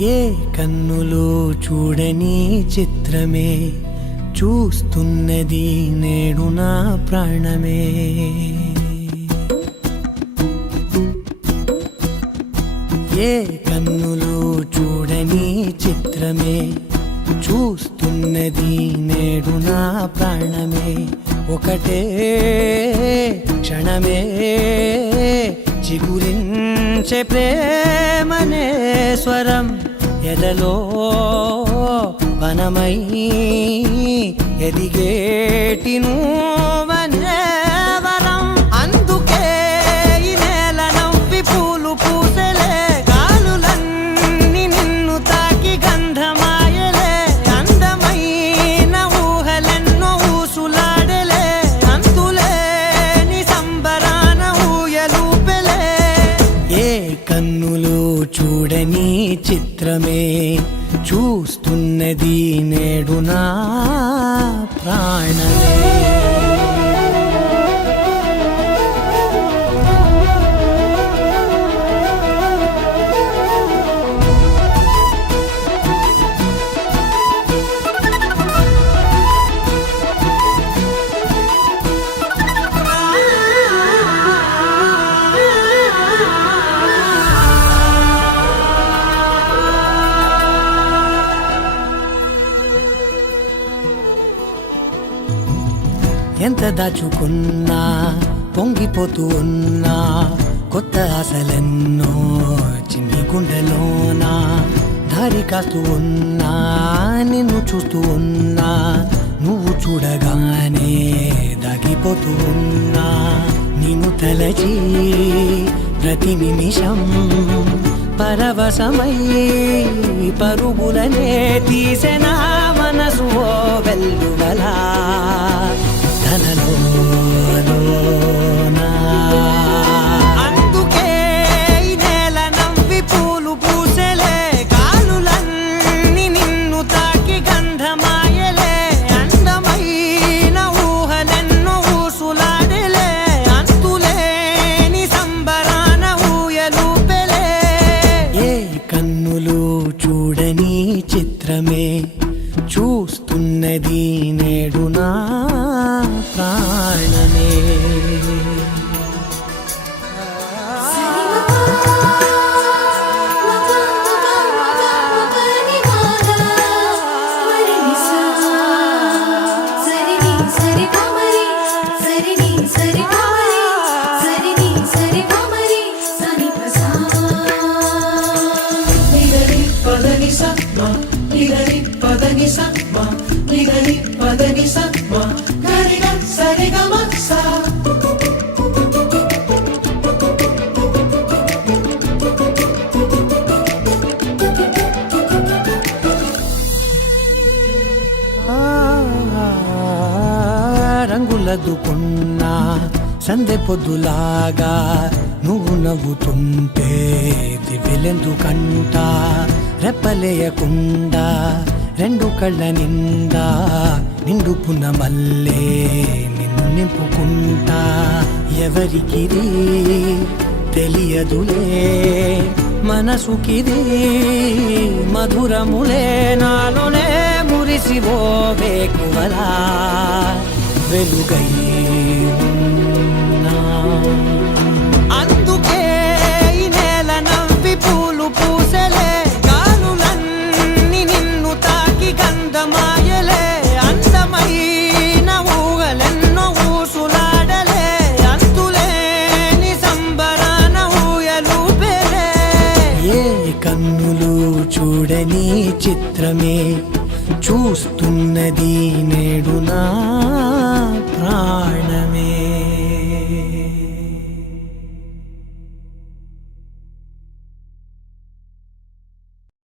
ఏ కన్నులు చూడని చిత్రమే చూస్తున్నది నేడు నా ప్రాణమే. ఏ కన్నులు చూడని చిత్రమే చూస్తున్నది నేడు నా ప్రాణమే. ఒకటే క్షణమే చిగురించే ప్రేమనే స్వరం ఎదలో వనమై ఎదిగేటి నువ్వనే వరం. అందుకే ఈ నేల నవ్వి పూలు పూసెలే, గాలులన్నీ నిన్ను తాకి గంధమాయలే. అందమైన ఊహలెన్నో ఊసులాడలే, అంతులేని సంబరాన ఊయలూపెలే. ఏ కన్నులు చూడని చిత్రమే చూస్తున్నది నేడు నా ప్రాణమే. ఎంత దాచుకున్నా పొంగిపోతూ ఉన్నా, కొత్త ఆశలెన్నో చిన్ని గుండెలోనా. దారి కాస్తూ ఉన్నా, నిన్ను చూస్తూ ఉన్నా, నువ్వు చూడగానే దాగిపోతూ ఉన్నా. నిన్ను తలచి ప్రతి నిమిషం పరవశమై పరుగులనే తీసెనా మనసు ఓ వెల్లువలా. అందుకే ఈ నేల నవ్వి పూలు పూసెలే, గాలులన్నీ నిన్ను తాకి గంధమాయలే. అందమైన ఊహలెన్నో ఊసులాడలే, అంతులేని సంబరాన ఊయలూపెలే. ఏ కన్నులు చూడని చిత్రమే చూస్తున్నది నేడు నా ప్రాణమే. రంగులదుకున్నా సందె పొద్దులాగా నువ్వు నవ్వుతుంటే దివ్వెలెందుకంట. రెప్పలేయకుండా రెండు కళ్ళ నిండా నిండు పున్నమల్లే నిన్ను నింపుకుంటా. ఎవరికిది తెలియదులే మనసుకిది మధురములే, నాలోనే మురిసివో వేకువలా వెలుగై ఉన్నా. అందుకే ఈ నేల నవ్వి పూలు పూసెలే, గాలులన్నీ నిన్ను తాకి గంధమాయలే. అందమైన ఊహలెన్నో ఊసులాడలే, అంతులేని సంబరాన ఊయలూపెలే. ఏ కన్నులు చూడని చిత్రమే చూస్తున్నది నేడు నా ప్రాణమే.